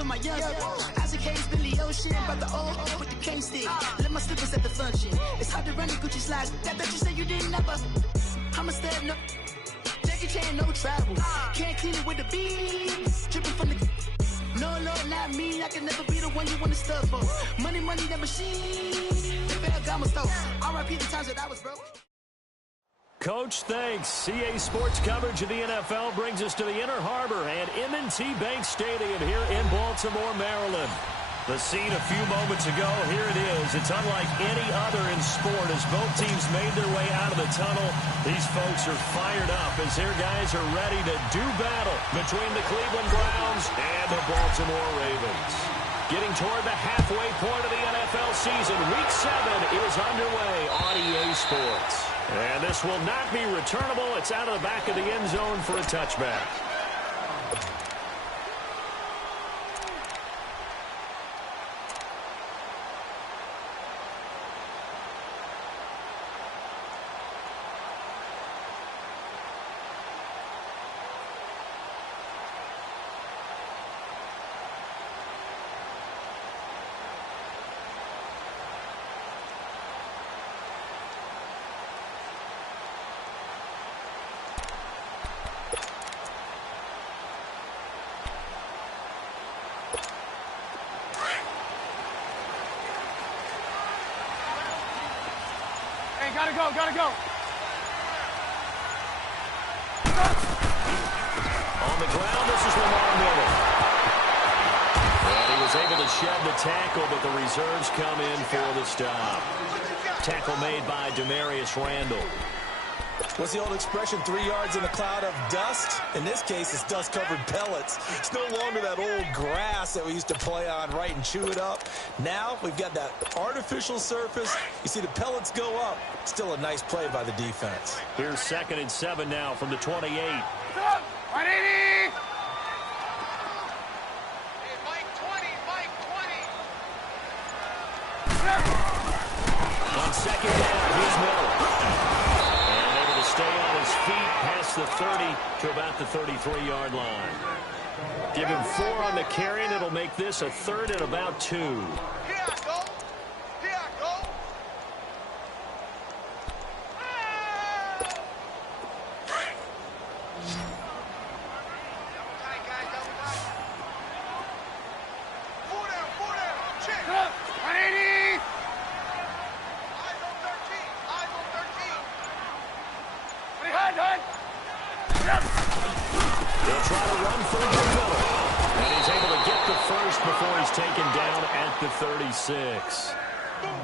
on my young. Isaac Hayes, Billy Ocean, but the old with the cane stick. Let my slippers at the function. It's hard to run the Gucci slides. That bet you say you didn't never. I'm a stud, no. Jackie Chan, no travel. Can't clean it with the beat. Dripping from the. No, not me. I can never be the one you want to stuff for. Money, the machine. The Ferragamo stove. R.I.P. the times that I was broke. Coach, thanks. CA Sports coverage of the NFL brings us to the Inner Harbor and M&T Bank Stadium here in Baltimore, Maryland. The scene a few moments ago, here it is. It's unlike any other in sport as both teams made their way out of the tunnel. These folks are fired up as their guys are ready to do battle between the Cleveland Browns and the Baltimore Ravens. Getting toward the halfway point of the NFL season, Week 7 is underway on EA Sports. And this will not be returnable. It's out of the back of the end zone for a touchback. Gotta go. On the ground, this is Lamar Miller. And he was able to shed the tackle, but the reserves come in for the stop. Tackle made by Demarius Randall. What's the old expression, 3 yards in a cloud of dust? In this case, it's dust-covered pellets. It's no longer that old grass that we used to play on, right, and chew it up. Now we've got that artificial surface. You see the pellets go up. Still a nice play by the defense. Here's 2nd and 7 now from the 28. 180! On 2nd down, here's Miller. Stay on his feet past the 30 to about the 33-yard line. Give him 4 on the carry, and it'll make this a 3rd and about 2. Here I go. They'll try to run through the middle. And he's able to get the first before he's taken down at the 36.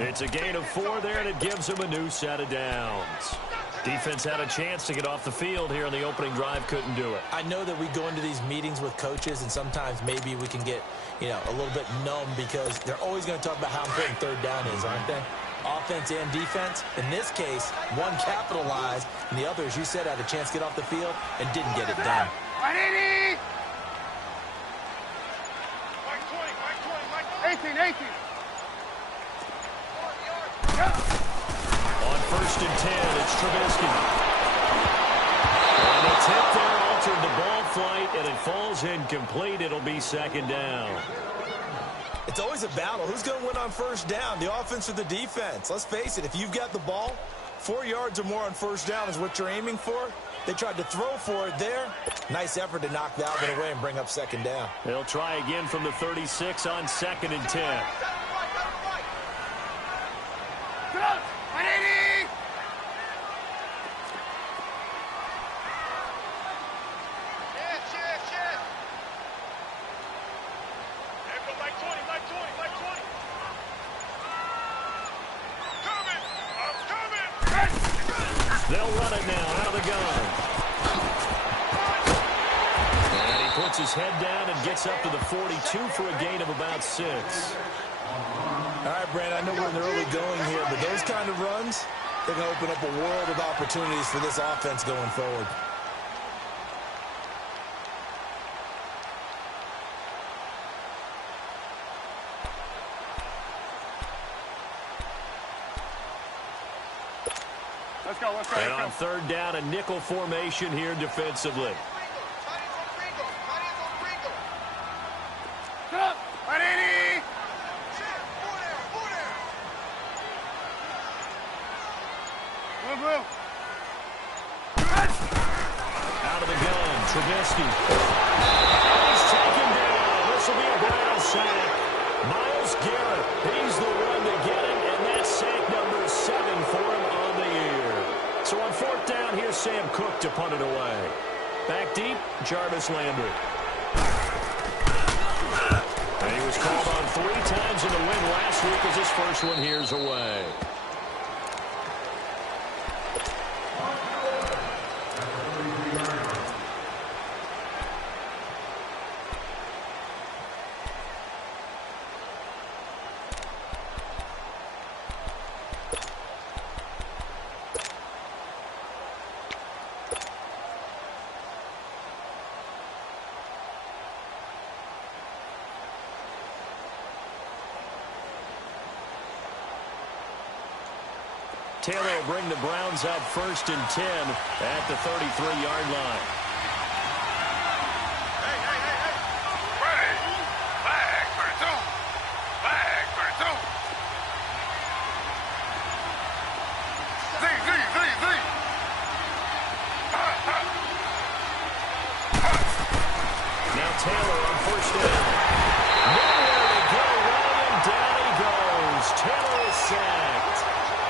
It's a gain of 4 there, and it gives him a new set of downs. Defense had a chance to get off the field here on the opening drive, couldn't do it. I know that we go into these meetings with coaches, and sometimes maybe we can get, a little bit numb because they're always going to talk about how important 3rd down is, aren't they? Offense and defense. In this case, one capitalized, and the other, as you said, had a chance to get off the field and didn't get it done. 180! 18. On 1st and 10, it's Trubisky. And the tip there altered the ball flight, and it falls incomplete. It'll be 2nd down. It's always a battle. Who's going to win on 1st down, the offense or the defense? Let's face it, if you've got the ball, 4 yards or more on 1st down is what you're aiming for. They tried to throw for it there. Nice effort to knock that one away and bring up 2nd down. They'll try again from the 36 on 2nd and 10. 180! They'll run it now out of the gun. And he puts his head down and gets up to the 42 for a gain of about 6. All right, Brandon, I know we're in the early going here, but those kind of runs, they're going to open up a world of opportunities for this offense going forward. Let's go. And on 3rd down, a nickel formation here defensively. Come. 180. Move, move. Out of the gun, Trubisky. He's taken down. This will be a Brown sack. Myles Garrett, he's the one to get it, and that's sack number 7 for him on the year. So on 4th down, here's Sam Cook to punt it away. Back deep, Jarvis Landry. And he was called on 3 times in the win last week as his first one here's away. Taylor will bring the Browns up 1st and 10 at the 33-yard line. Hey, hey, hey, hey. Ready. Flag for 2. Flag for 2. Z, Z, Z, Z. Now Taylor on 1st down. Nowhere to go. Ryan, down he goes. Taylor is sacked.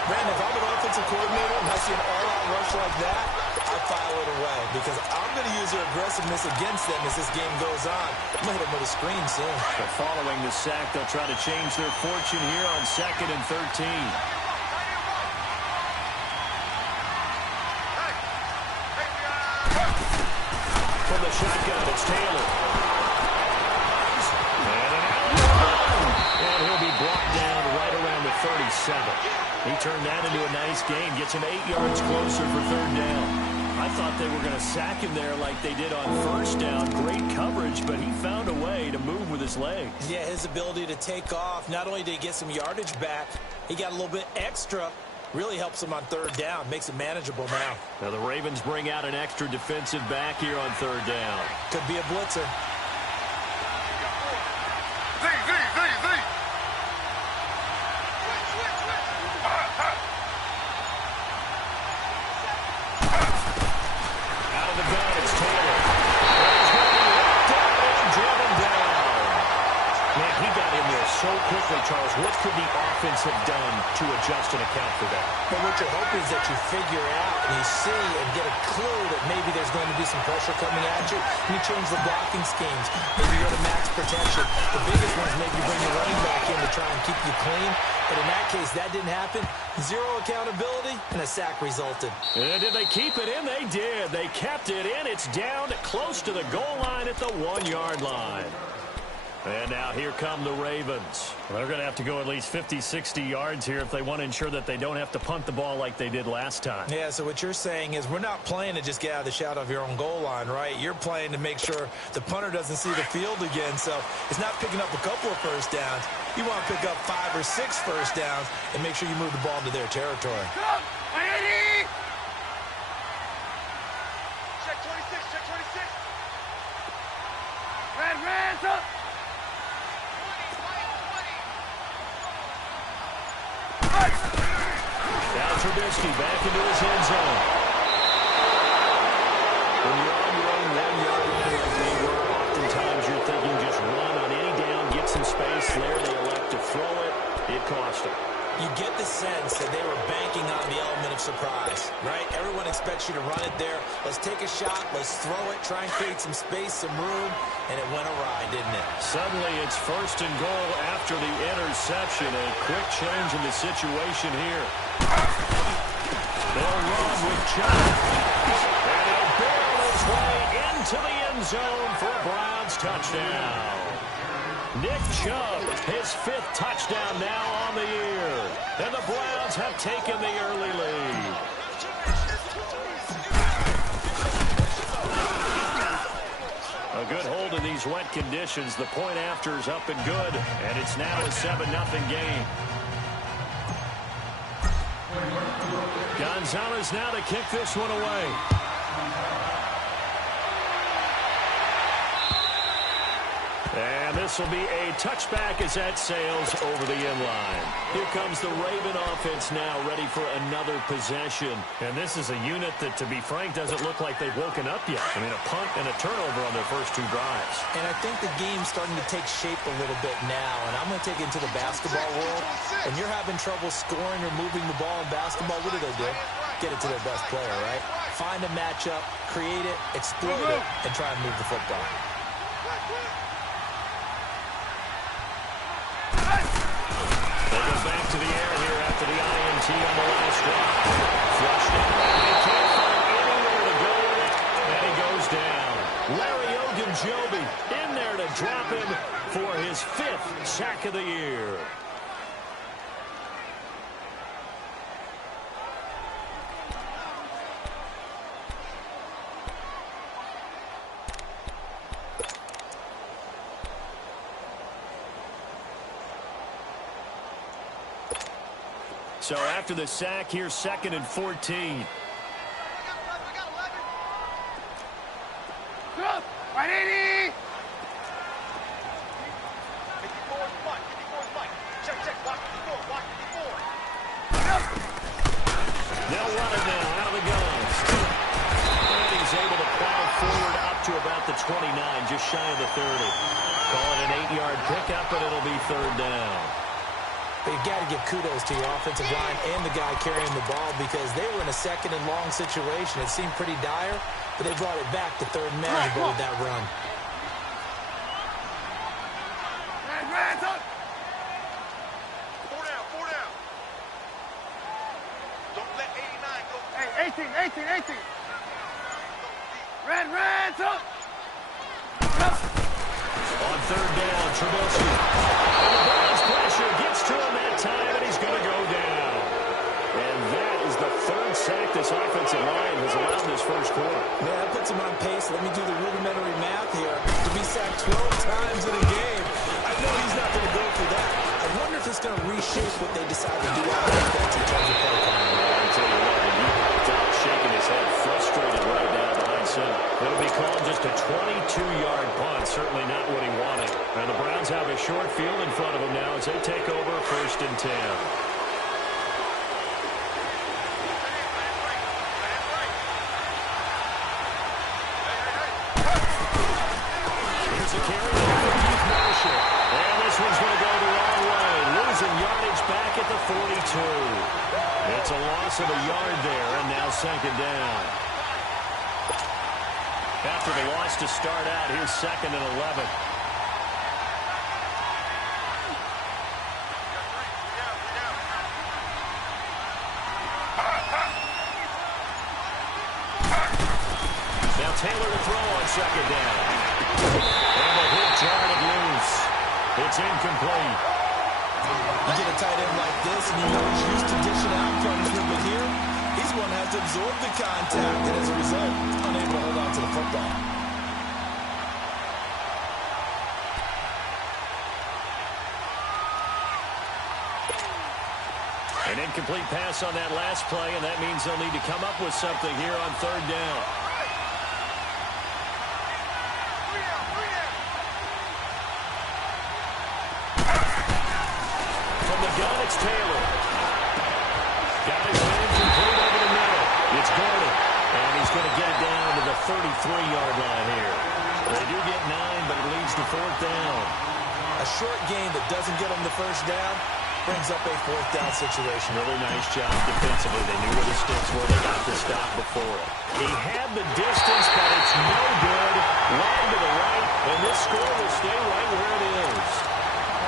Brandon, if I'm an offensive coordinator and I see an all-out rush like that, I file it away because I'm going to use their aggressiveness against them as this game goes on. I'm going to hit them with a screen soon. But following the sack, they'll try to change their fortune here on 2nd and 13. From the shotgun, it's Taylor. And he'll be brought down right around the 37. He turned that into a nice gain, gets him 8 yards closer for 3rd down. I thought they were going to sack him there like they did on 1st down. Great coverage, but he found a way to move with his legs. Yeah, his ability to take off, not only did he get some yardage back, he got a little bit extra. Really helps him on 3rd down, makes it manageable now. Now the Ravens bring out an extra defensive back here on 3rd down. Could be a blitzer. Z, Z, Z, Z. Out of the gun, it's Taylor. He's going to be locked up and driven down. Man, he got in there so quickly, Charles. What could the offense have done to adjust and account for that? But what you're hoping is that you figure out and you see and get a clue that maybe there's going to be some pressure coming at you, and you change the blocking schemes. Maybe you go to max protection. The biggest one is maybe bring your running back in to try and keep you clean. But in that case, that didn't happen. 0 accountability, and a sack resulted. And did they keep it in? They did. They kept it in. It's down close to the goal line at the 1-yard line. And now here come the Ravens. They're going to have to go at least 50, 60 yards here if they want to ensure that they don't have to punt the ball like they did last time. Yeah, so what you're saying is we're not playing to just get out of the shadow of your own goal line, right? You're playing to make sure the punter doesn't see the field again. So it's not picking up a couple of 1st downs. You want to pick up 5 or 6 1st downs and make sure you move the ball into their territory. Come. 180. Check 26, check 26. Red, up. Now Trubisky back into his end zone. When you're on your own 1-yard line like they were, oftentimes you're thinking just run on any down, get some space. There they elect to throw it. It cost them. You get the sense that they were banking on the element of surprise, right? Everyone expects you to run it there. Let's take a shot. Let's throw it. Try and create some space, some room. And it went awry, didn't it? Suddenly it's 1st and goal after the interception. A quick change in the situation here. They'll run with Chubb. And he'll barrel his way into the end zone for a Browns touchdown. Nick Chubb, his 5th touchdown now on the year. And the Browns have taken the early lead. A good hold in these wet conditions. The point after is up and good. And it's now a 7-0 game. Gonzalez now to kick this one away. And And this will be a touchback as that sails over the end line. Here comes the Raven offense now, ready for another possession. And this is a unit that, to be frank, doesn't look like they've woken up yet. I mean, a punt and a turnover on their first 2 drives. And I think the game's starting to take shape a little bit now. And I'm going to take it into the basketball world. When you're having trouble scoring or moving the ball in basketball, what do? Get it to their best player, right? Find a matchup, create it, exploit it, and try and move the football. They go back to the air here after the INT on the last drive. Flushed it. They can't find anywhere to go with it, and he goes down. Larry Ogunjobi in there to drop him for his 5th sack of the year. So after the sack, here's 2nd and 14. Right, 80! They'll run it now out of the guns. And he's able to plow forward up to about the 29, just shy of the 30. Call it an 8-yard pickup, but it'll be 3rd down. You've got to give kudos to your offensive line and the guy carrying the ball because they were in a 2nd and long situation. It seemed pretty dire, but they brought it back to 3rd and manageable with that run. Red, up! 4 down. Don't let 89 go. Hey, 18. Red, up! On 3rd down, Trubisky. And the Browns pressure gets to him that time, and he's going to go down. And that is the 3rd sack this offensive line has allowed this first quarter. Man, that puts him on pace. Let me do the rudimentary math here. To be sacked 12 times in a game. I know he's not going to go for that. I wonder if it's going to reshape what they decide to do on defense in terms of play calling. I'll tell you what, when Doc shaking his head, frustrated right now behind center. It'll be called just a 22-yard punt. Certainly not what he wanted. And the Browns have a short field in front of them now as they take over 1st and 10. Here's a carry there for Keith Marshall. And this one's going to go the wrong way. Losing yardage back at the 42. It's a loss of a yard there, and now 2nd down. After the loss to start out, here's 2nd and 11. Now Taylor to throw on 2nd down. And the hit jarred loose. It's incomplete. You get a tight end like this, and you know he's used to dishing out punishment, but here, he's one that has to absorb the contact, and as a result, unable to hold on to the football. An incomplete pass on that last play, and that means they'll need to come up with something here on 3rd down. From the gun, it's Taylor. Got his man complete over the middle. It's Gordon, and he's going to get it down to the 33-yard line here. They do get 9, but it leads to 4th down. A short game that doesn't get them the 1st down brings up a 4th down situation. Really nice job defensively. They knew where the sticks were. They got the stop before it. He had the distance, but it's no good. Line to the right, and this score will stay right where it is.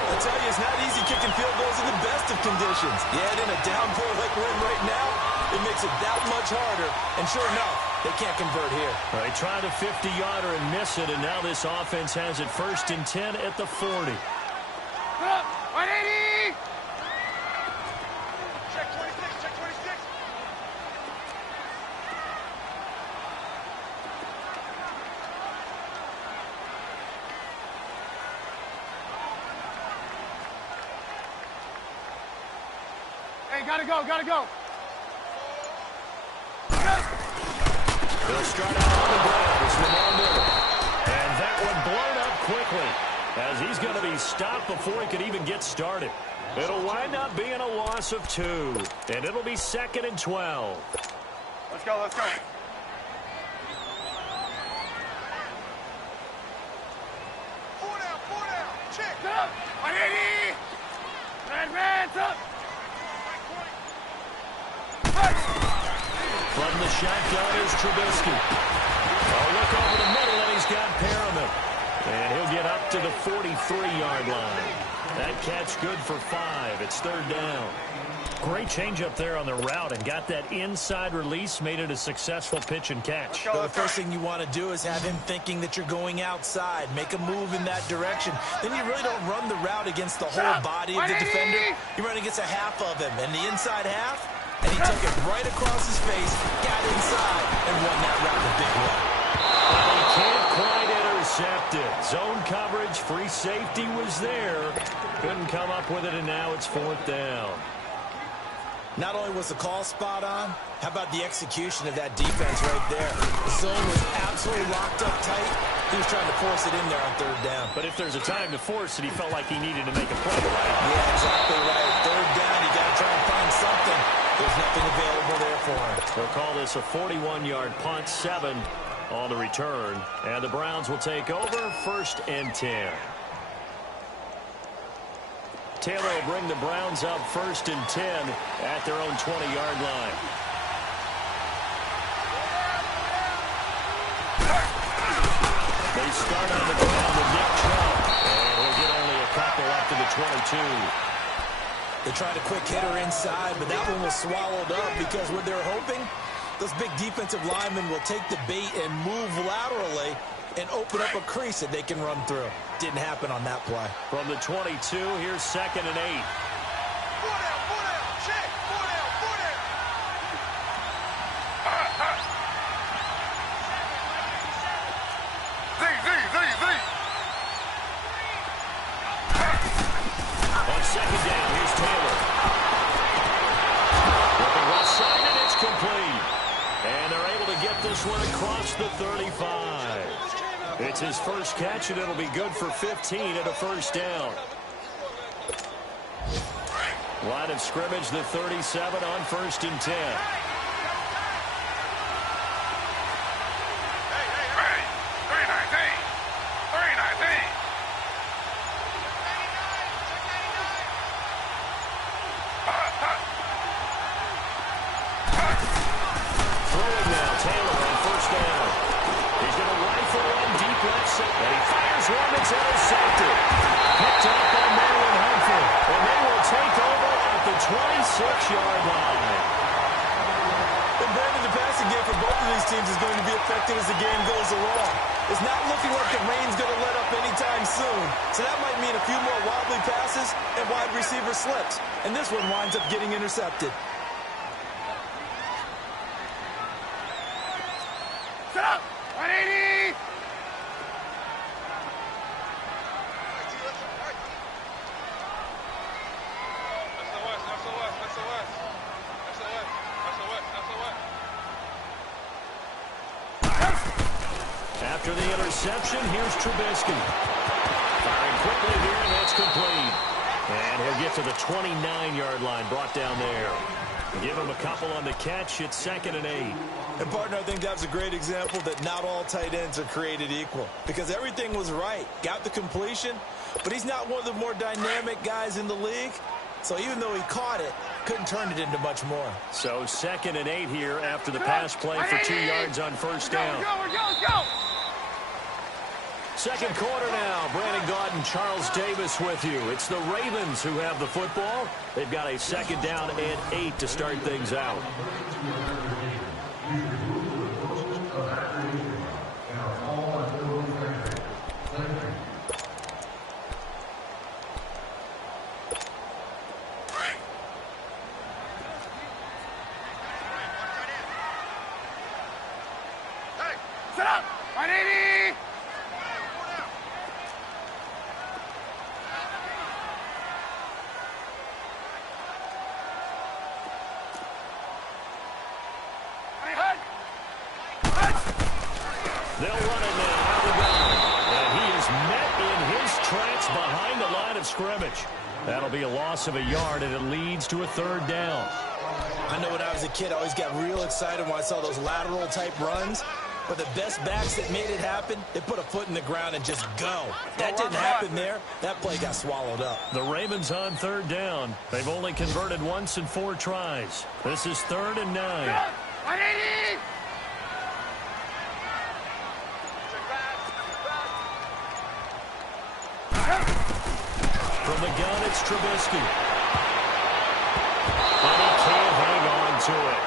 I'll tell you, it's not easy kicking field goals in the best of conditions. Yet in a downpour like we're in right now, it makes it that much harder. And sure enough, they can't convert here. Well, they tried a 50-yarder and miss it, and now this offense has it 1st and 10 at the 40. 180! Check 26, check 26. Hey, gotta go. They'll start out on the ground. It's Lamar Miller. And that one blown up quickly. as he's going to be stopped before he could even get started. It'll wind up being a loss of 2, and it'll be 2nd and 12. Let's go, let's go. Four down, check. Up, 180. Red, up. From the shotgun is Trubisky. Oh, look over the middle, and he's got Perriman. And he'll get up to the 43-yard line. That catch good for 5. It's 3rd down. Great change up there on the route and got that inside release, made it a successful pitch and catch. Well, the first thing you want to do is have him thinking that you're going outside. Make a move in that direction. Then you really don't run the route against the whole body of the defender. You run against a half of him, and the inside half, and he took it right across his face, got inside, and won that route the big way. Well, he can't quite intercept it. Zone coverage, free safety was there. Couldn't come up with it, and now it's 4th down. Not only was the call spot on, how about the execution of that defense right there? The zone was absolutely locked up tight. He was trying to force it in there on 3rd down. But if there's a time to force it, he felt like he needed to make a play, right? Yeah, exactly right. 3rd down, you got to try and find something. There's nothing available there for him. They'll call this a 41-yard punt, 7 on the return. And the Browns will take over, 1st and 10. Taylor will bring the Browns up 1st and 10 at their own 20-yard line. They start on the ground with Nick Chubb, and he'll get only a couple up to the 22. They tried a quick hitter inside, but that one was swallowed up because what they're hoping, those big defensive linemen will take the bait and move laterally and open up a crease that they can run through. Didn't happen on that play. From the 22, here's 2nd and 8. 4 down, check. 4 down. Z. On 2nd down, here's Taylor. Looking left side, and it's complete. And they're able to get this one across the 35. It's his first catch, and it'll be good for 15 at a 1st down. Line of scrimmage, the 37 on 1st and 10. Hey, 319. Throwing now, Taylor on 1st down. He's going to rifle one deep left side, and he fires one that's intercepted. Picked up by Marlon Humphrey, and they will take over at the 26-yard line. And Brandon, the passing game for both of these teams is going to be effective as the game goes along. It's not looking like the rain's going to let up anytime soon. So that might mean a few more wobbly passes and wide receiver slips. And this one winds up getting intercepted. Set up. 180. After the interception, here's Trubisky. Firing quickly here, and that's complete. And he'll get to the 29-yard line, brought down there. Give him a couple on the catch. It's 2nd and 8. And, partner, I think that's a great example that not all tight ends are created equal. Because everything was right. Got the completion, but he's not one of the more dynamic guys in the league. So even though he caught it, couldn't turn it into much more. So 2nd and 8 here after the pass play for 2 yards on 1st down. Go. Second quarter now. Brandon Gaudin, Charles Davis with you. It's the Ravens who have the football. They've got a 2nd down and 8 to start things out. Set up. 180. line of scrimmage. That'll be a loss of a yard, and it leads to a 3rd down. I know when I was a kid, I always got real excited when I saw those lateral-type runs. But the best backs that made it happen, they put a foot in the ground and just go. That didn't happen there. That play got swallowed up. The Ravens on 3rd down. They've only converted once in 4 tries. This is 3rd and 9. From the gun, it's Trubisky. And he can't hang on to it.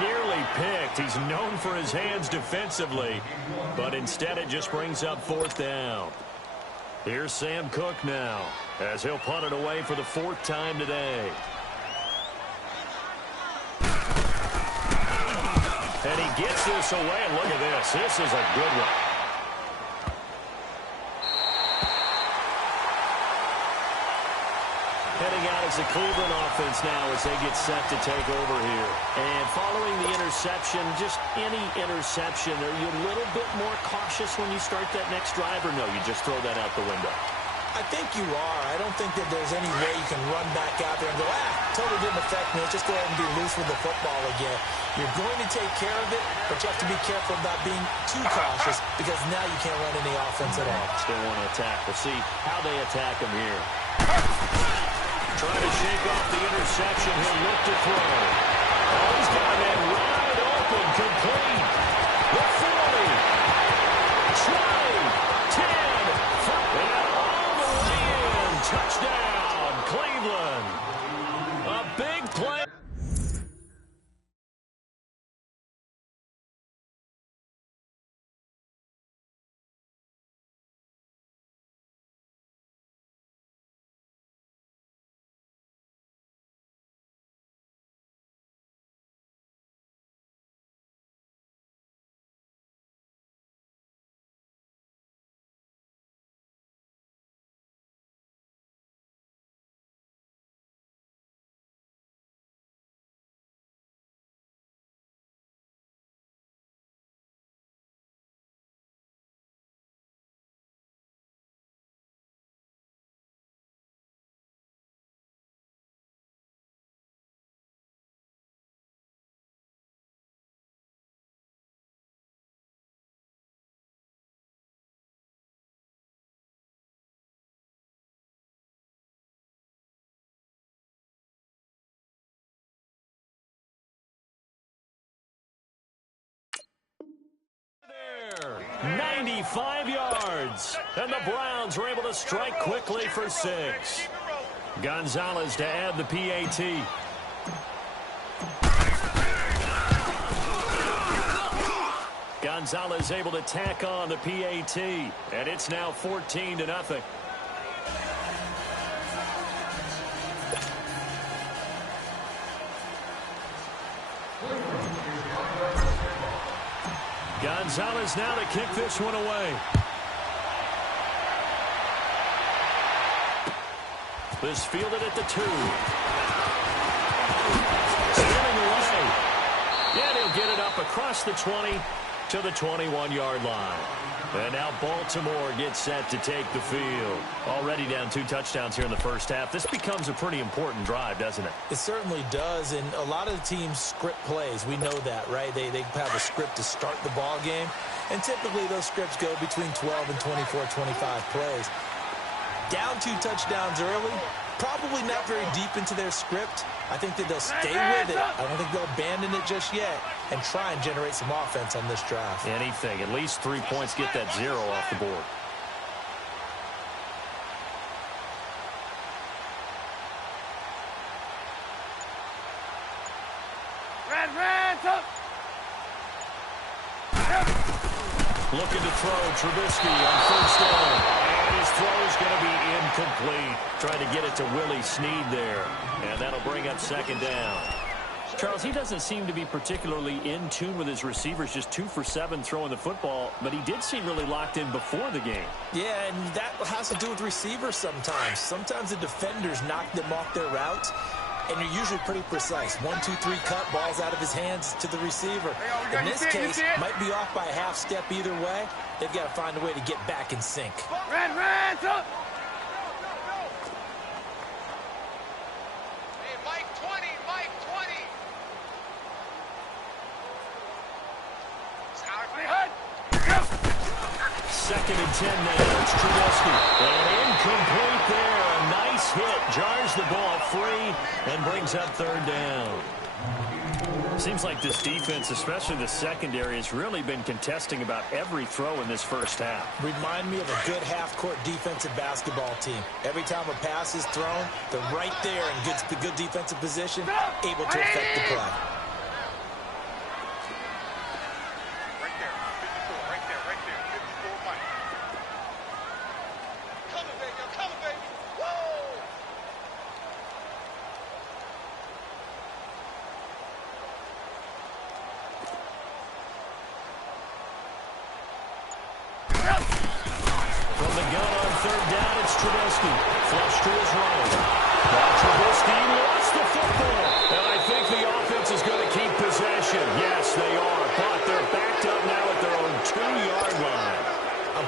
Nearly picked. He's known for his hands defensively, but instead it just brings up 4th down. Here's Sam Cook now, as he'll punt it away for the 4th time today. And he gets this away, and look at this. This is a good one. Heading out is the Cleveland offense now as they get set to take over here. And following the interception, just any interception, are you a little bit more cautious when you start that next drive, or no, you just throw that out the window? I think you are. I don't think that there's any way you can run back out there and go, totally didn't affect me. Let's just go ahead and be loose with the football again. You're going to take care of it, but you have to be careful about being too cautious because now you can't run any offense at all. Still want to attack. We'll see how they attack him here. Trying to shake off the interception. He'll look to throw. Oh, he's got a man wide open, complete. The 40, 20, 10, 5, and all the way in. Touchdown, Cleveland. A big play. There, 95 yards, and the Browns were able to strike quickly for 6. Gonzalez to add the PAT. Gonzalez able to tack on the PAT, and it's now 14-0. Gonzalez now to kick this one away. This fielded at the 2. Spinning away. And he'll get it up across the 20 to the 21-yard line. And now Baltimore gets set to take the field. Already down 2 touchdowns here in the first half. This becomes a pretty important drive, doesn't it? It certainly does, and a lot of the teams script plays. We know that, right? They have a script to start the ball game, and typically those scripts go between 12 and 24, 25 plays. Down 2 touchdowns early, probably not very deep into their script. I think that they'll stay with it. I don't think they'll abandon it just yet and try and generate some offense on this drive. Anything. At least 3 points, get that 0 off the board. Looking to throw, Trubisky on first down. And his throw's going to be incomplete. Trying to get it to Willie Snead there. And that'll bring up 2nd down. Charles, he doesn't seem to be particularly in tune with his receivers, just 2 for 7 throwing the football, but he did seem really locked in before the game. Yeah, and that has to do with receivers sometimes. Sometimes the defenders knock them off their routes, and you're usually pretty precise. 1, 2, 3 cut, balls out of his hands to the receiver. In this case, might be off by a half step either way. They've got to find a way to get back in sync. 2nd and 10 now. It's Trubisky. And incomplete there. A nice hit. Jars the ball free and brings up 3rd down. Seems like this defense, especially the secondary, has really been contesting about every throw in this first half. Remind me of a good half-court defensive basketball team. Every time a pass is thrown, they're right there in good defensive position, able to affect the play.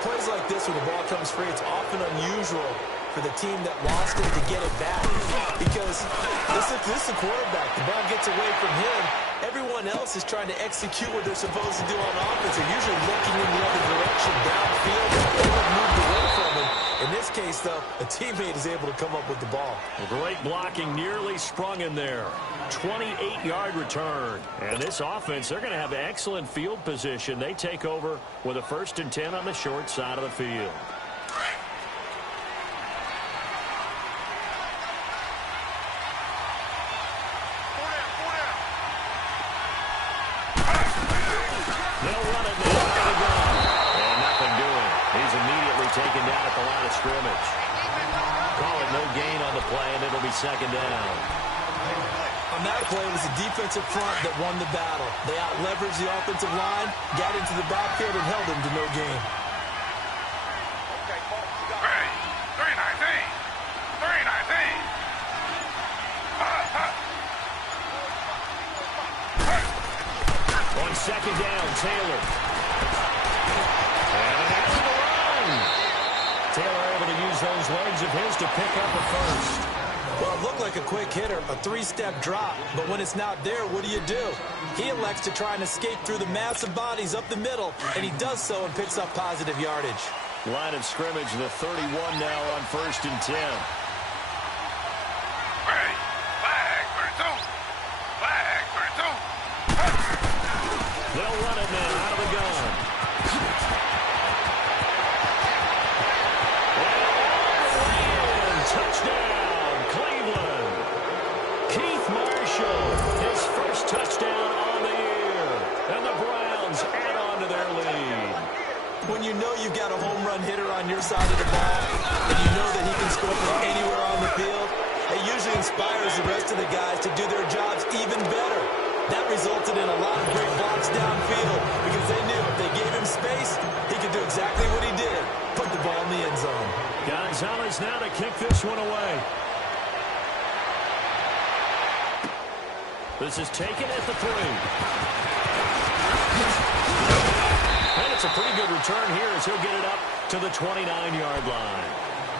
Plays like this when the ball comes free, it's often unusual for the team that lost it to get it back because this is the quarterback. The ball gets away from him. Everyone else is trying to execute what they're supposed to do on offense. They're usually looking in the other direction downfield. They have moved away from him. In this case, though, a teammate is able to come up with the ball. Great blocking, nearly sprung in there. 28-yard return. And this offense, they're going to have excellent field position. They take over with a 1st and 10 on the short side of the field. They'll run it now. There they go. And nothing doing. He's immediately taken down at the line of scrimmage. Call it no gain on the play, and it'll be 2nd down. On that play, it was the defensive front that won the battle. They out-leveraged the offensive line, got into the backfield, and held them to no gain. Ready. 3-19. 3-19. On 2nd down, Taylor. And out of the run. Taylor able to use those legs of his to pick up a 1st. Well, it looked like a quick hitter, a 3-step drop, but when it's not there, what do? He elects to try and escape through the massive bodies up the middle, and he does so and picks up positive yardage. Line of scrimmage, the 31 now on 1st and 10. Ready. Flag for 2. Flag for 2. They'll run it now out of the gun. And touchdown, Cleveland. Keith Marshall, his 1st touchdown on the year. And the Browns add on to their lead. When you know you've got a home run hitter on your side of the ball, and you know that he can score from anywhere on the field, it usually inspires the rest of the guys to do their jobs even better. That resulted in a lot of great blocks downfield because they knew if they gave him space, he could do exactly what he did, put the ball in the end zone. Gonzalez now to kick this one away. This is taken at the 3. And it's a pretty good return here as he'll get it up to the 29-yard line.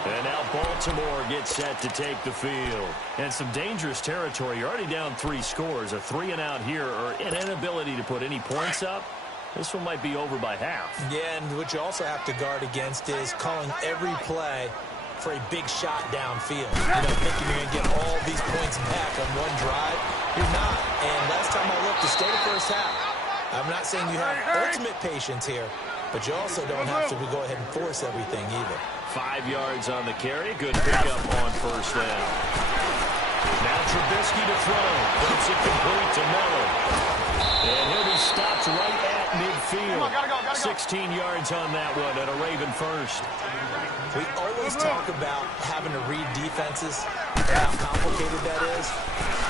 And now Baltimore gets set to take the field. And some dangerous territory. You're already down 3 scores. A 3-and-out here or an inability to put any points up. This one might be over by half. Yeah, and what you also have to guard against is calling every play for a big shot downfield. Thinking you're going to get all these points back on one drive. You're not. And last time I looked, to start the first half, I'm not saying you have ultimate patience here, but you also don't have to go ahead and force everything either. 5 yards on the carry. Good pickup on 1st down. Now Trubisky to throw. Puts it complete to Miller. And he'll be stopped right at midfield. 16 yards on that one and a Raven 1st. We always talk about having to read defenses, how complicated that is.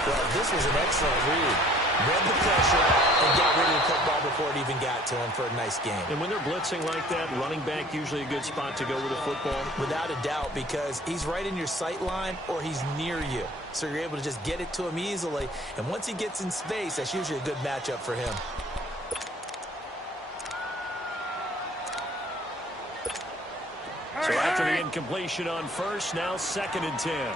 Well, this was an excellent read. Read the pressure and got rid of the football before it even got to him for a nice game. And when they're blitzing like that, running back usually a good spot to go with the football? Without a doubt, because he's right in your sight line or he's near you. So you're able to just get it to him easily. And once he gets in space, that's usually a good matchup for him. So after the incompletion on 1st, now 2nd and 10.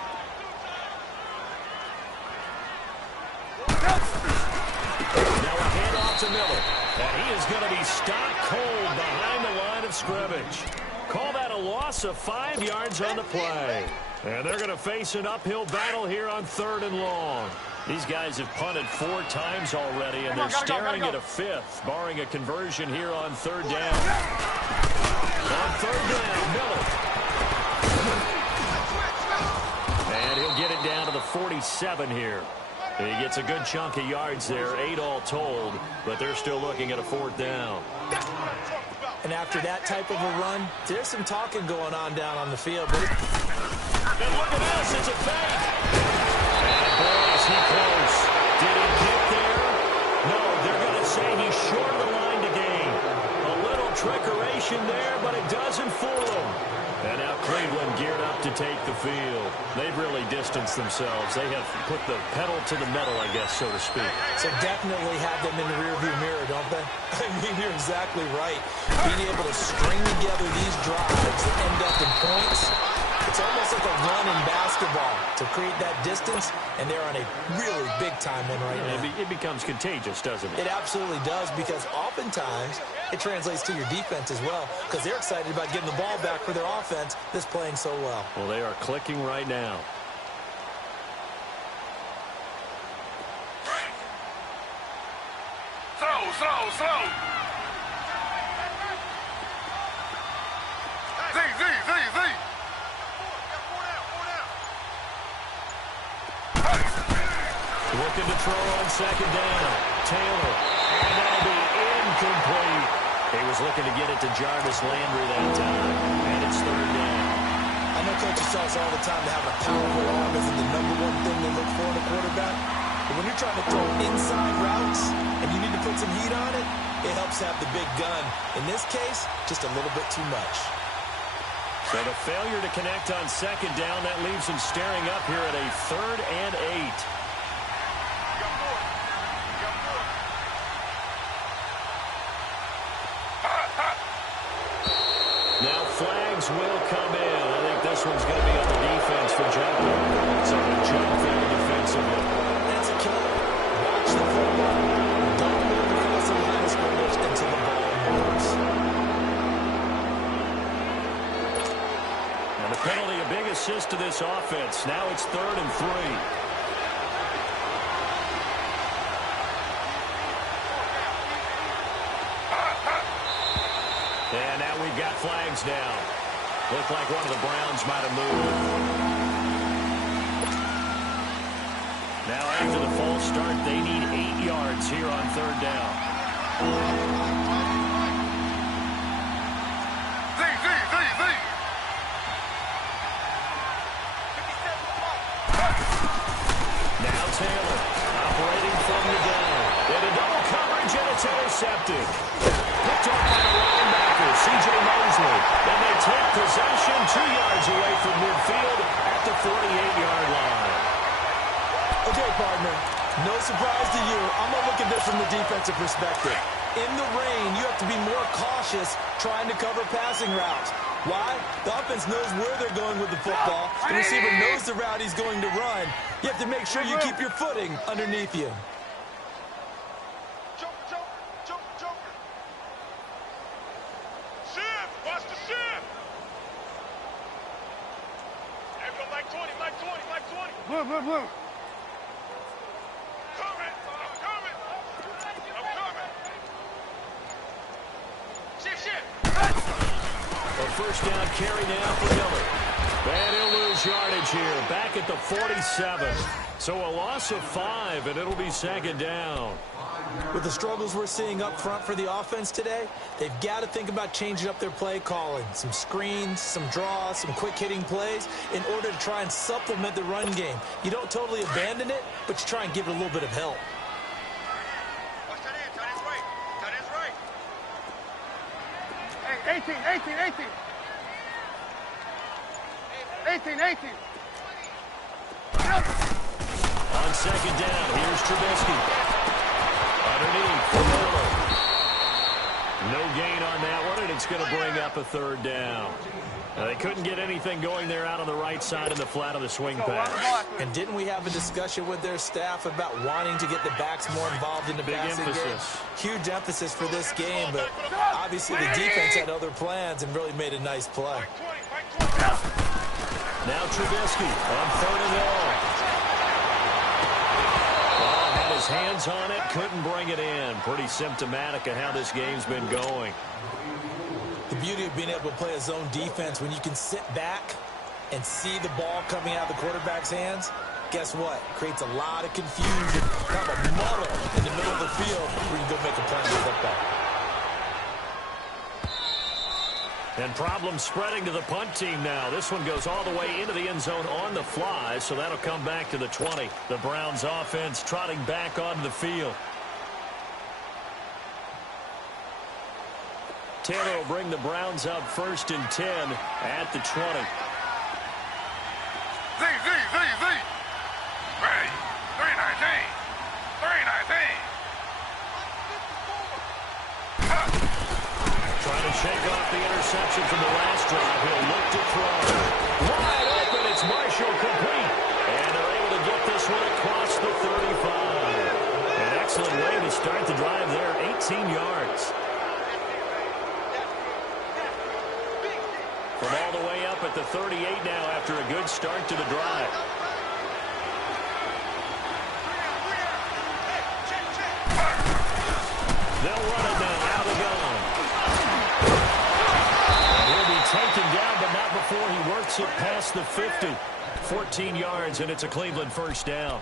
Now a handoff to Miller. And he is going to be stopped cold behind the line of of scrimmage. Call that a loss of 5 yards on the play. And they're going to face an uphill battle here on 3rd and long. These guys have punted 4 times already, and they're staring at a 5th, barring a conversion here on 3rd down. On 3rd down, Miller. And he'll get it down to the 47 here. He gets a good chunk of yards there, 8 all told, but they're still looking at a 4th down. And after that type of a run, there's some talking going on down on the field. But and look at this, it's a fake. And boy, is he close. Did he get there? No, they're going to say he's short of the line to gain. A little trickeration there, but it doesn't fool him. And now Cleveland geared up to take the field. They've really distanced themselves. They have put the pedal to the metal, I guess, so to speak. So definitely have them in the rearview mirror, don't they? I mean, you're exactly right. Being able to string together these drives that end up in points, it's almost like a run in basketball to create that distance, and they're on a really big-time one right now. It becomes contagious, doesn't it? It absolutely does, because oftentimes it translates to your defense as well, because they're excited about getting the ball back for their offense that's playing so well. Well, they are clicking right now. Slow. Z. Looking to throw on 2nd down. Taylor. And that'll be incomplete. He was looking to get it to Jarvis Landry that time. And it's 3rd down. I know coaches tell us all the time to have a powerful arm isn't the #1 thing they look for in a quarterback. But when you're trying to throw inside routes and you need to put some heat on it, it helps have the big gun. In this case, just a little bit too much. So the failure to connect on 2nd down, that leaves him staring up here at a 3rd and 8. Now flags will come in. I think this one's going to be on the defense for jumping. So the jump there defensively. That's a killer. Watch the football. Don't move across the line of scrimmage until the ball moves. And the penalty, a big assist to this offense. Now it's 3rd and 3. And now we've got flags down. Looked like one of the Browns might have moved. Now after the false start, they need 8 yards here on 3rd down. Z. Now Taylor operating from the gun. In a double coverage, and it's intercepted. Picked up by the linebacker, C.J. Mosley. And they take possession 2 yards away from midfield at the 48-yard line. Okay, partner, no surprise to you. I'm going to look at this from the defensive perspective. In the rain, you have to be more cautious trying to cover passing routes. Why? The offense knows where they're going with the football. The receiver knows the route he's going to run. You have to make sure you keep your footing underneath you. Joker. Shift. Watch the shift. Hey, go Mike 20. Blue. Coming. Shift. A 1st down carry now for Miller. And he'll lose yardage here, back at the 47. So a loss of 5, and it'll be 2nd down. With the struggles we're seeing up front for the offense today, they've got to think about changing up their play calling. Some screens, some draws, some quick-hitting plays in order to try and supplement the run game. You don't totally abandon it, but you try and give it a little bit of help. Watch that in. Tight end's right. Hey, 18. 18. On 2nd down, here's Trubisky. Underneath for Miller. No gain on that one, and it's going to bring up a third down. They couldn't get anything going there out on the right side in the flat of the swing pass. And didn't we have a discussion with their staff about wanting to get the backs more involved in the passing game? Huge emphasis for this game, but obviously the defense had other plans and really made a nice play. Now Trubisky on 3rd and long. Had his hands on it, couldn't bring it in. Pretty symptomatic of how this game's been going. The beauty of being able to play a zone defense, when you can sit back and see the ball coming out of the quarterback's hands, guess what? Creates a lot of confusion, kind of a muddle in the middle of the field where you can go make a play on the football. And problems spreading to the punt team now. This one goes all the way into the end zone on the fly, so that'll come back to the 20. The Browns offense trotting back onto the field. Taylor will bring the Browns up 1st and 10 at the 20. Z. Ready. 319. 319. Trying to shake off the interception from the last drive. He'll look to throw. Wide open. It's Marshall complete. And they're able to get this one across the 35. An excellent way to start the drive there. 18 yards. From all the way up at the 38 now after a good start to the drive. They'll run it now out of the gun. And he'll be taken down, but not before he works it past the 50. 14 yards, and it's a Cleveland 1st down.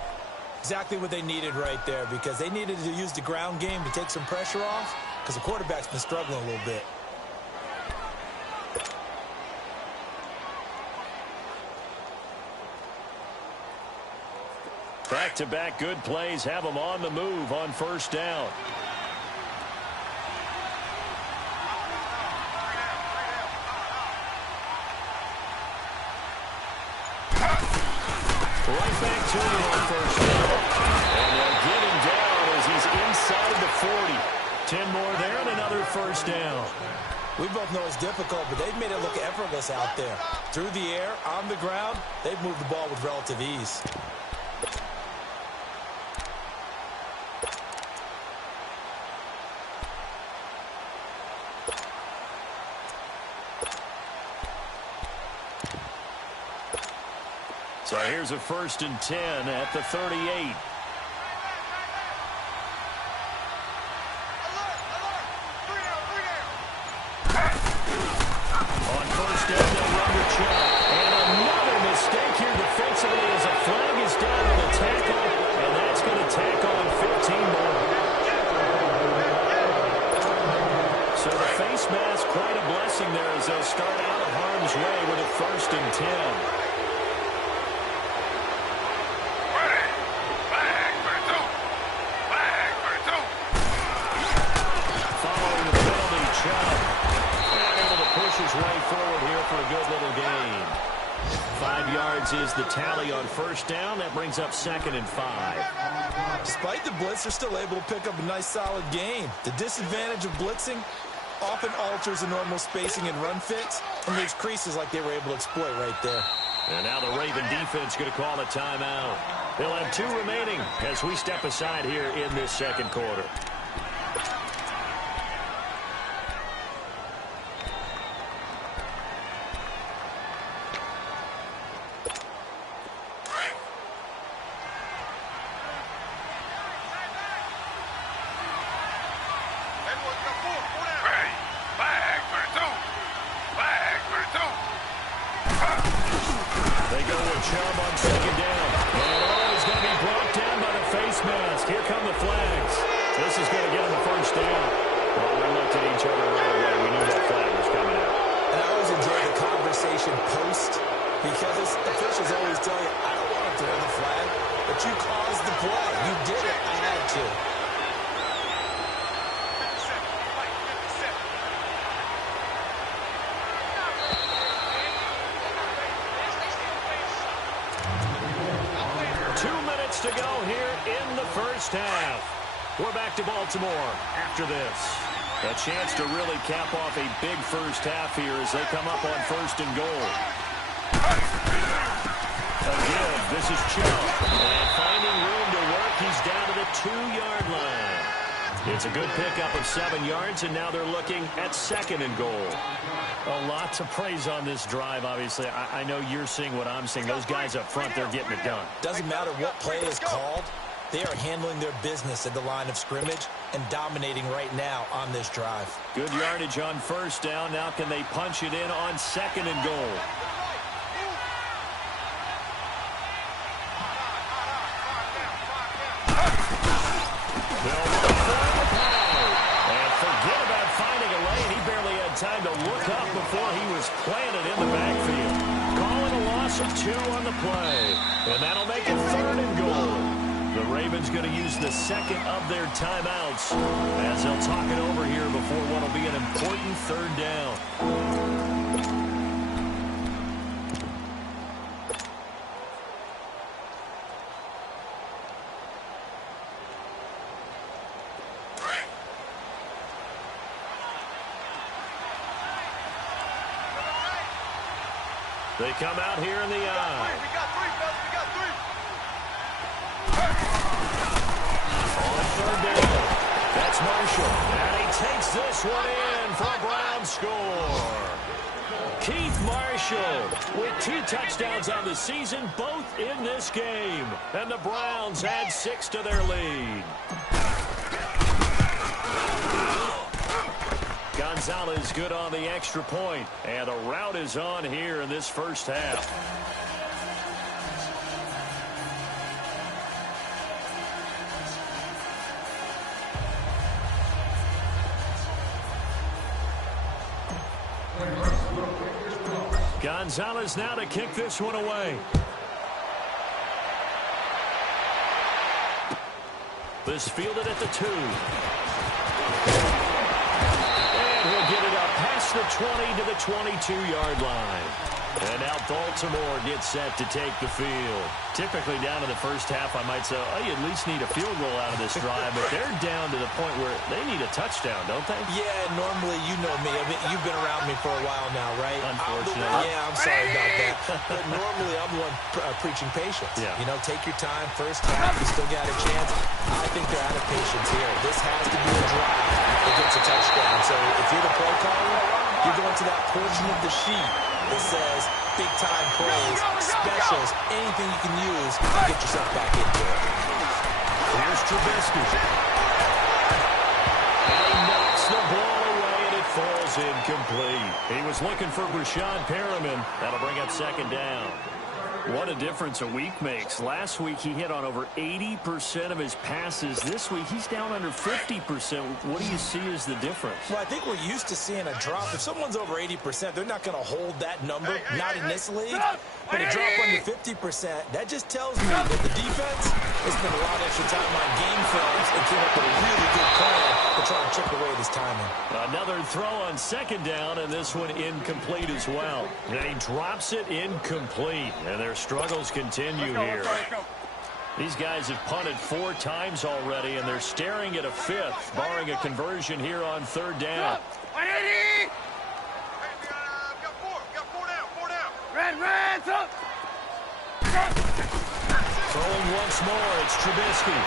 Exactly what they needed right there, because they needed to use the ground game to take some pressure off, because the quarterback's been struggling a little bit. Back-to-back good plays have them on the move on 1st down. Right back to him on 1st down. And they'll get him down as he's inside the 40. 10 more there and another 1st down. We both know it's difficult, but they've made it look effortless out there. Through the air, on the ground, they've moved the ball with relative ease. So here's a 1st and 10 at the 38. On 1st down, they'll run the check. And another mistake here defensively as a flag is down with a tackle, and that's going to tack on 15 more. So the face mask, quite a blessing there as they'll start out of harm's way with a 1st and 10. His way forward here for a good little gain. 5 yards is the tally on 1st down. That brings up 2nd and 5. Despite the blitz, they're still able to pick up a nice solid gain. The disadvantage of blitzing often alters the normal spacing and run fits and leaves creases like they were able to exploit right there. And now the Raven defense going to call a timeout. They'll have 2 remaining as we step aside here in this 2nd quarter. To go here in the 1st half. We're back to Baltimore after this. A chance to really cap off a big first half here as they come up on 1st and goal. Again, this is Chubb. And finding room to work, he's down to the 2-yard line. It's a good pickup of 7 yards, and now they're looking at 2nd and goal. A lot to praise on this drive, obviously. I know you're seeing what I'm seeing. Those guys up front, they're getting it done. Doesn't matter what play is called. They are handling their business at the line of scrimmage and dominating right now on this drive. Good yardage on 1st down. Now can they punch it in on 2nd and goal? And forget about finding a lane. He barely had time to look up before he was planted in the backfield. Calling a loss of 2 on the play. And that'll make it 3rd and goal. The Ravens going to use the 2nd of their timeouts as they'll talk it over here before what will be an important 3rd down. They come out here in the eye. We got 3, fellas. We got 3. On 3rd down. That's Marshall. And he takes this one in for a Browns score. Keith Marshall with 2 touchdowns on the season, both in this game. And the Browns add 6 to their lead. Gonzalez good on the extra point. And the route is on here in this first half. Gonzalez now to kick this one away. This fielded at the 2. And he'll get it up past the 20 to the 22-yard line. And now Baltimore gets set to take the field. Typically down to the first half, I might say, oh, you at least need a field goal out of this drive. But they're down to the point where they need a touchdown, don't they? Yeah, normally, you know me. I mean, you've been around me for a while now, right? Unfortunately. Yeah, I'm sorry about that. But normally, I'm the one preaching patience. Yeah. You know, take your time. First half, you still got a chance. I think they're out of patience here. This has to be a drive that gets a touchdown. So if you're the play caller, you're going to that portion of the sheet that says big-time plays, specials, anything you can use to get yourself back into it. Here's Trubisky. And he knocks the ball away, and it falls incomplete. He was looking for Brashad Perriman. That'll bring up 2nd down. What a difference a week makes. Last week, he hit on over 80% of his passes. This week, he's down under 50%. What do you see as the difference? Well, I think we're used to seeing a drop. If someone's over 80%, they're not going to hold that number, not in this league. But a drop under 50%, that just tells me that the defense has spent a lot of extra time on game films and came up with a really good plan to try and chip away this timing. Another throw on 2nd down, and this one incomplete as well. And he drops it incomplete, and their struggles continue here. These guys have punted 4 times already, and they're staring at a 5th, barring a conversion here on 3rd down. Throwing once more, it's Trubisky.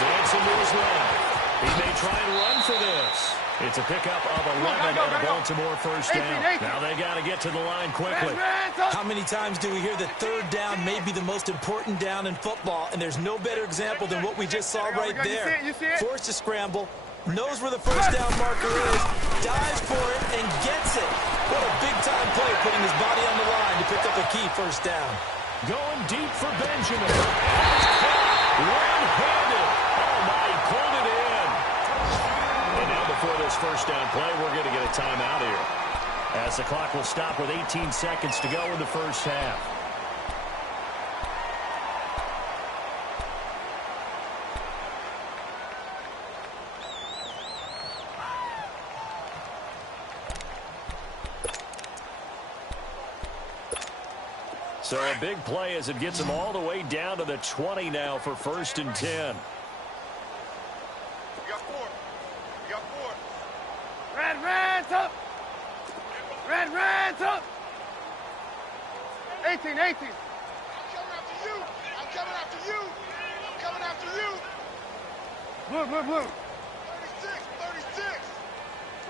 Dancing to his left. He may try and run for this. It's a pickup of 11 and a Baltimore 1st down. Now they got to get to the line quickly. How many times do we hear that 3rd down may be the most important down in football, and there's no better example than what we just saw right there. Forced to scramble, knows where the 1st down marker is, dives for it, and gets it. What a big-time play, putting his body on the line to pick up a key 1st down. Going deep for Benjamin. One-handed. Oh, my, he pulled it in. And now before this 1st down play, we're going to get a timeout here, as the clock will stop with 18 seconds to go in the first half. So a big play as it gets them all the way down to the 20 now for 1st and 10. We got 4. We got 4. Reds up. Reds up. 18. I'm coming after you. I'm coming after you. I'm coming after you. Blue. 36.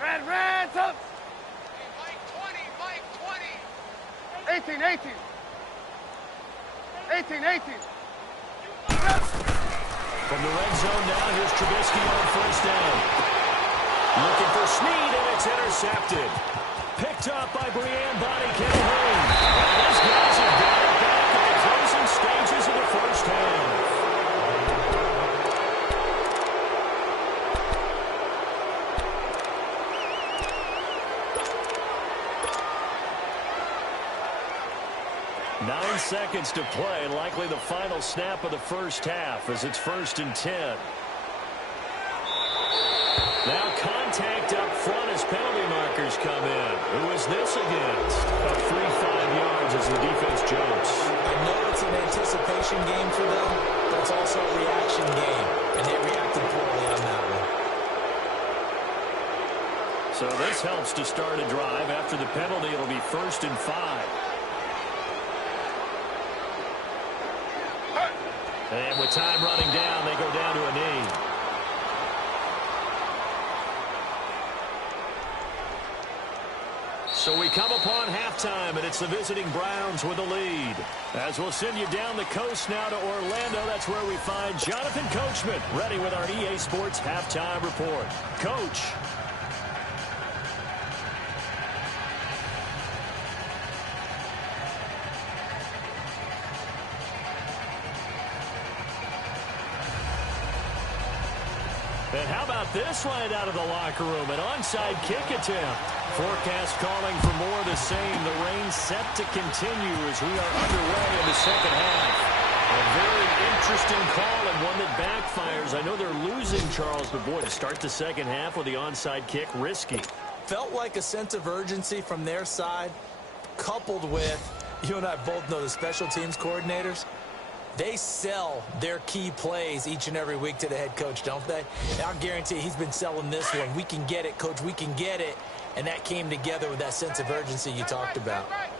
Reds up. Mike 20. 18. From the red zone now, here's Trubisky on first down. Looking for Snead, and it's intercepted. Picked up by Brian Bonnie Calhoun. These guys have got it back at the closing stages of the first half. Nine seconds to play, likely the final snap of the first half as it's 1st and 10. Now contact up front as penalty markers come in. Who is this against? About 3-5 yards as the defense jumps. I know it's an anticipation game for them, but it's also a reaction game, and they reacted poorly on that one. So this helps to start a drive. After the penalty, it'll be 1st and 5. And with time running down, they go down to a knee. So we come upon halftime, and it's the visiting Browns with the lead. As we'll send you down the coast now to Orlando, that's where we find Jonathan Coachman, ready with our EA Sports halftime report. Coach. And how about this right out of the locker room? An onside kick attempt. Forecast calling for more of the same. The rain set to continue as we are underway in the second half. A very interesting call and one that backfires. I know they're losing, Charles, but boy, to start the second half with the onside kick, risky. Felt like a sense of urgency from their side, coupled with, you and I both know the special teams coordinators. They sell their key plays each and every week to the head coach, don't they? I'll guarantee he's been selling this one. We can get it, coach. We can get it. And that came together with that sense of urgency you talked about. Hey.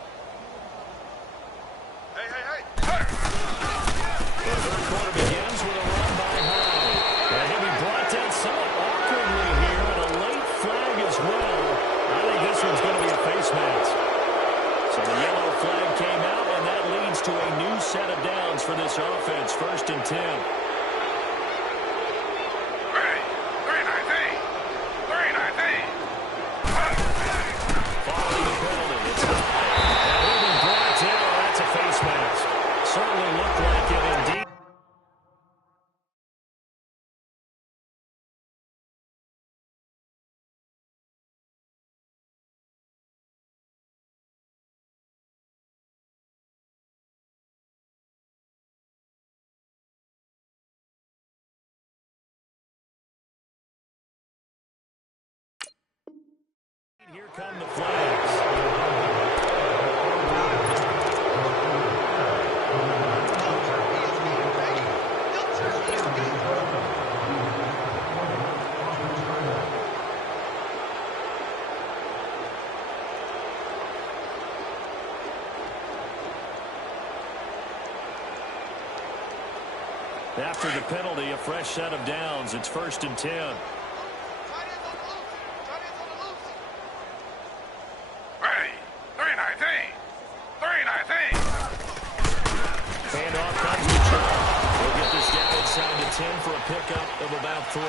The third quarter begins with a run by High. And he'll be brought down somewhat awkwardly here, and a late flag as well. I think this one's going to be a face mask. So the yellow flag came out, and that leads to a new set of downs for this offense. 1st and 10. Ready. 3-19. Following the penalty, it's High. And he'll be brought down. That's a face mask. Certainly looked like it indeed. Here come the flags. After the penalty, a fresh set of downs. It's 1st and 10. Handoff comes to Charles. We'll get this down inside the 10 for a pickup of about 3.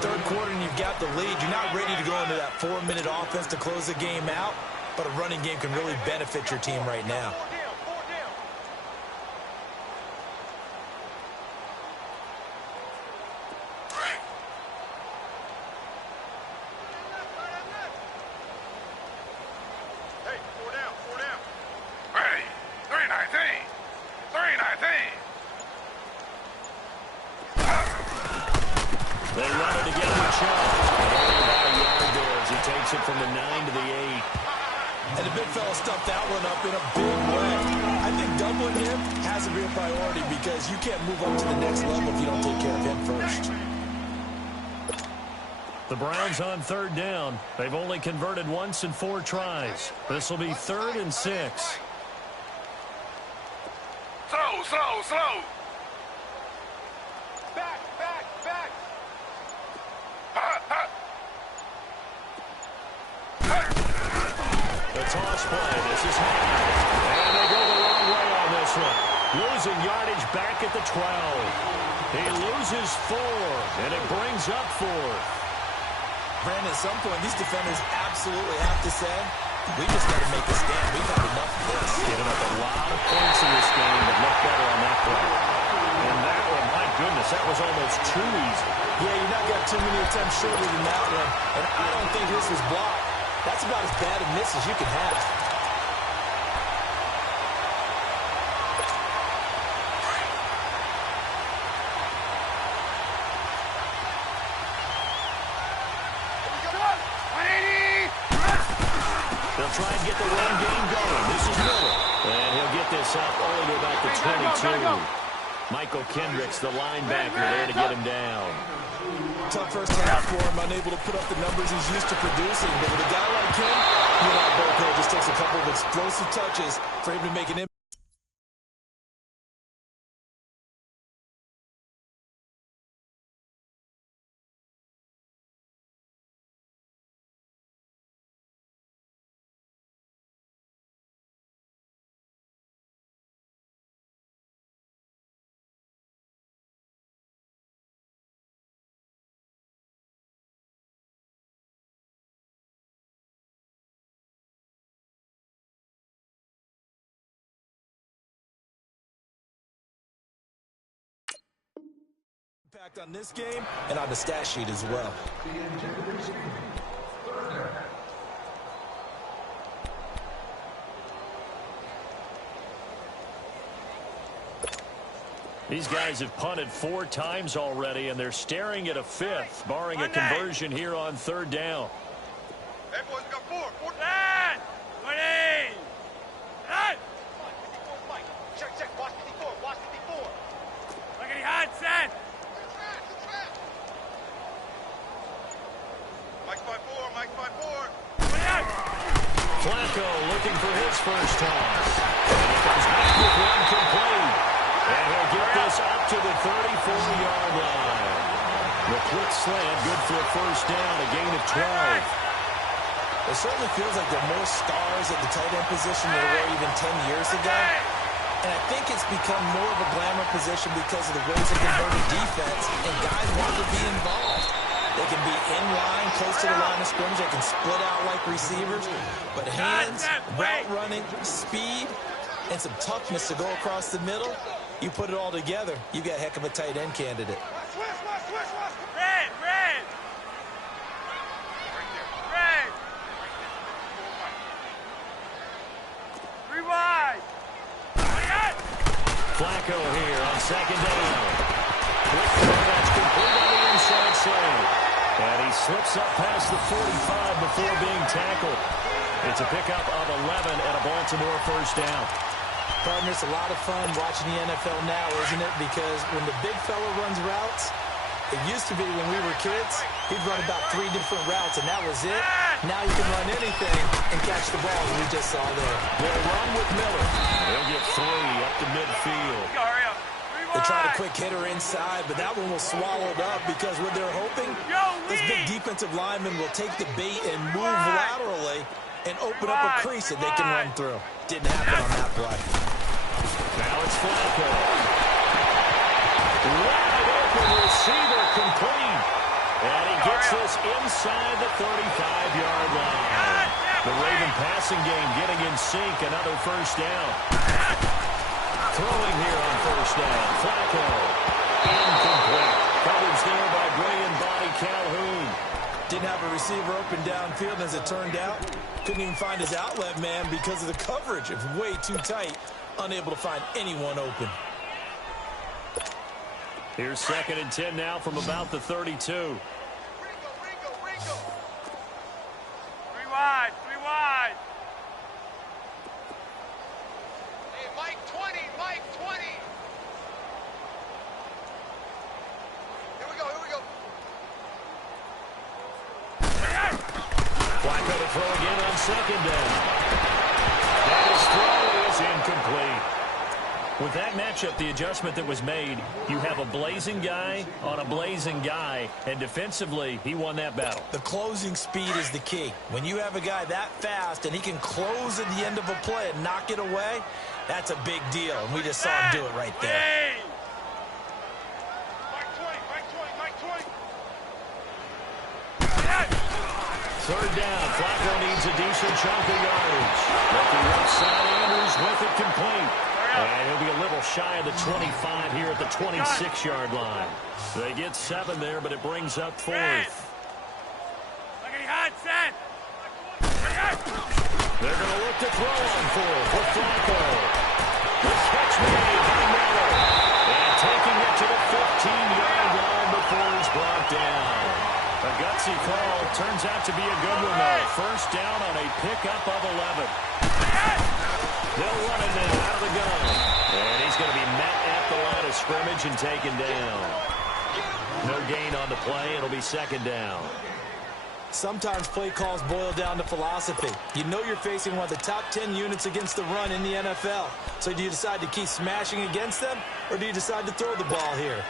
Third quarter and you've got the lead. You're not ready to go into that 4-minute offense to close the game out, but a running game can really benefit your team right now. They run it again with Chubb. Only about a yard there as he takes it from the 9 to the 8. And the big fella stuffed that one up in a big way. I think doubling him has to be a priority because you can't move up to the next level if you don't take care of him first. The Browns on third down. They've only converted once in 4 tries. This will be 3rd and 6. Slow. Back. The toss play. This is high. And they go the wrong way on this one. Losing yardage back at the 12. He loses 4, and it brings up 4. Brandon, at some point, these defenders absolutely have to say, we just got to make a stand. We've had enough of this. Giving up a lot of points in this game, but look better on that play. And that one, my goodness, that was almost too easy. Yeah, you're not got too many attempts shorter than that one. And I don't think this was blocked. That's about as bad a miss as you can have. They'll try and get the run game going. This is Miller. And he'll get this up only to about the 22. Michael Kendricks, the linebacker, there to get him down. Tough first half for him, unable to put up the numbers he's used to producing. But with a guy like him, Boko just takes a couple of explosive touches for him to make an impact. On this game and on the stat sheet as well. These guys have punted 4 times already, and they're staring at a 5th, barring a conversion here on 3rd down. Hey, boys, we got 4. 10! 20! 10! Check. Watch 54. Look at the hot set! Mike 5-4. Flacco looking for his first toss. And he comes back with one complete. And he'll get this up to the 34-yard line. The quick slant, good for a first down, a gain of 12. It certainly feels like there are more stars at the tight end position than there were even 10 years ago. And I think it's become more of a glamour position because of the ways they convert a defense, and guys want to be involved. They can be in line, close to the line of scrimmage. They can split out like receivers. But hands, route running, speed, and some toughness to go across the middle, you put it all together, you got a heck of a tight end candidate. Red! Rewind! Flacco here on 2nd down. Quick throw that's complete on the inside side. And he slips up past the 45 before being tackled. It's a pickup of 11 and a Baltimore first down. Partner, it's a lot of fun watching the NFL now, isn't it? Because when the big fella runs routes, it used to be when we were kids, he'd run about 3 different routes, and that was it. Now you can run anything and catch the ball, as we just saw there. They'll run with Miller. They'll get 3 up to midfield. They tried a quick hitter inside, but that one was swallowed up because what they're hoping, this big defensive lineman will take the bait and move laterally and open up a crease that they can run through. Didn't happen on that play. Now it's Flacco. Wide open receiver complete. And he gets this inside the 35-yard line. The Raven passing game getting in sync. Another first down. Throwing here on first down. Flacco. Incomplete. Coverage there by brilliant body Calhoun. Didn't have a receiver open downfield, as it turned out. Couldn't even find his outlet man because of the coverage. It was way too tight. Unable to find anyone open. Here's 2nd and 10 now from about the 32. Ringo. 3 wide. Hey, Mike 20. Here we go. throw again on second down. And his throw is incomplete. With that matchup, the adjustment that was made, you have a blazing guy on a blazing guy, and defensively, he won that battle. The closing speed is the key. When you have a guy that fast and he can close at the end of a play and knock it away, that's a big deal, and we just saw him do it right there. Third down. Flacco needs a decent chunk of yardage. Lefty right side, Andrews with it complete. And he'll be a little shy of the 25 here at the 26-yard line. They get 7 there, but it brings up 4th. They're going to look to throw on 4th with Flacco. The catch made by Miller. And taking it to the 15-yard line before he's brought down. A gutsy call turns out to be a good one, though. First down on a pickup of 11. They'll run it now out of the gun. And he's going to be met at the line of scrimmage and taken down. No gain on the play. It'll be second down. Sometimes play calls boil down to philosophy. You know you're facing one of the top 10 units against the run in the NFL. So do you decide to keep smashing against them, or do you decide to throw the ball here?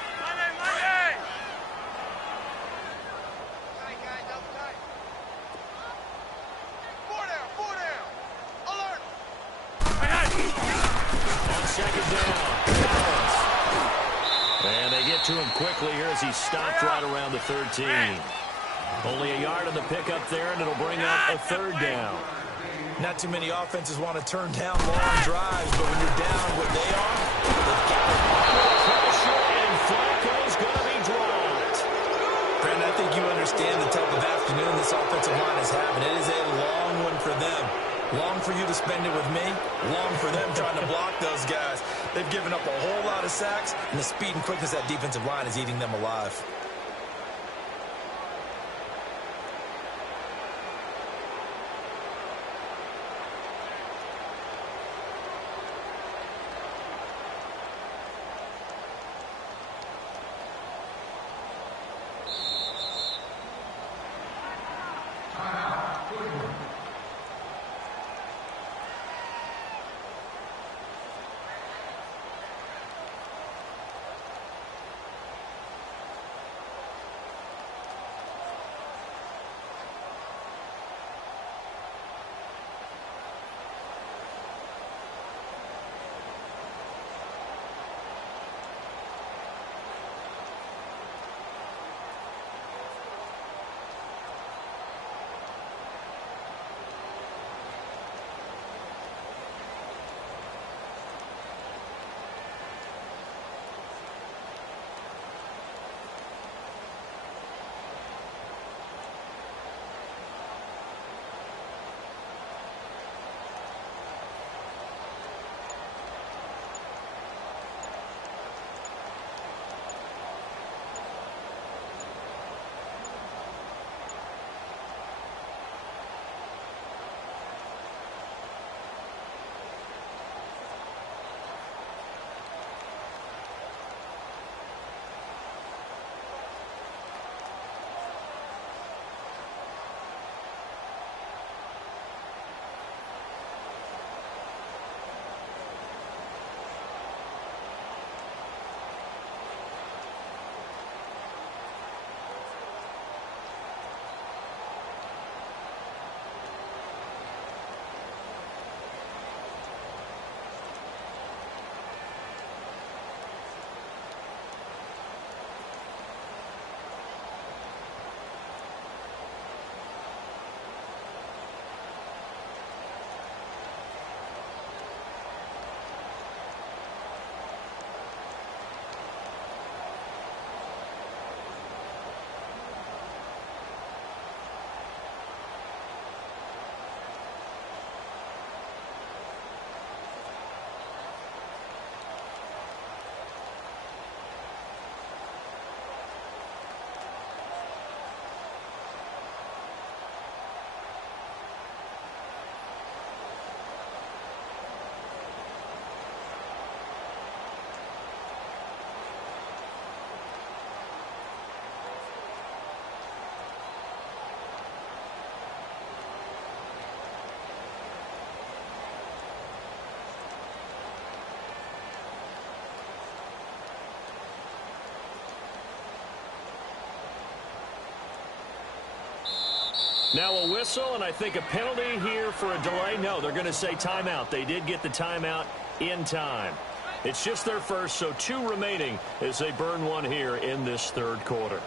Second down. And they get to him quickly here as he's stopped right around the 13. Only a yard on the pickup there, and it'll bring up a third down. Not too many offenses want to turn down long drives, but when you're down what they are, they've got it. Pressure, and Flacco's going to be dropped. Brandon, I think you understand the type of afternoon this offensive line is having. It is a long one for them. Long for you to spend it with me. Long for them trying to block those guys. They've given up a whole lot of sacks, and the speed and quickness of that defensive line is eating them alive. Now a whistle, and I think a penalty here for a delay. No, they're going to say timeout. They did get the timeout in time. It's just their first, so 2 remaining as they burn one here in this third quarter.